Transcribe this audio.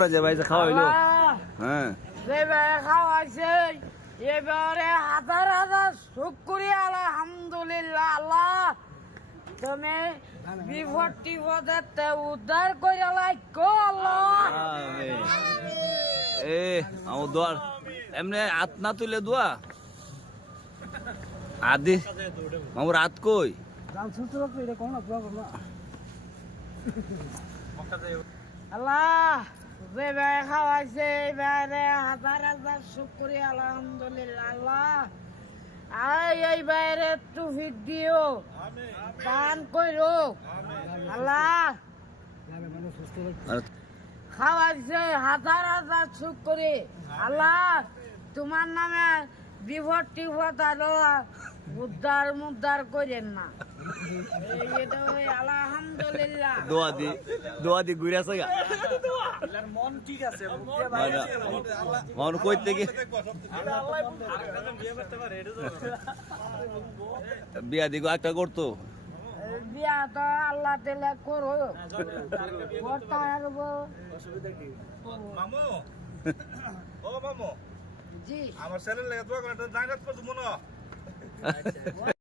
ভাই খাওয়া হইলো হ্যাঁ খাওয়াইছে এবারে হাজার হাজার শুকরিয়া আলহামদুলিল্লাহ আল্লাহ তুমি বিপদ টিপদে উদ্ধার করে লাইকো আল্লাহ এ আমার দোয়ার এমনি হাত না তুলে দোয়া আদি আমার হাত কই আল্লাহ যে ভাই খাওয়াইছে এবারে হাজার হাজার শুকরিয়া আলহামদুলিল্লাহ আল্লাহ এই বাইরে তুফিক দিও দান কইরো আল্লাহ খাওয়াইছে হাজার হাজার শুকরি আল্লাহ তোমার নামে বিপদ টিপদ আল্লাহ উদ্ধার করেন না আলহামদুলিল্লাহ দোয়া দি ঘুরে আছে মন ঠিক আছে মন কই থেকে বিয়া দিগো একটা করতো বিয়া তো আল্লাহ তেলে করো মামু ও মামু জি আমার ছেলের লেগে দোয়া করে ডাইরেক্ট করছো মনে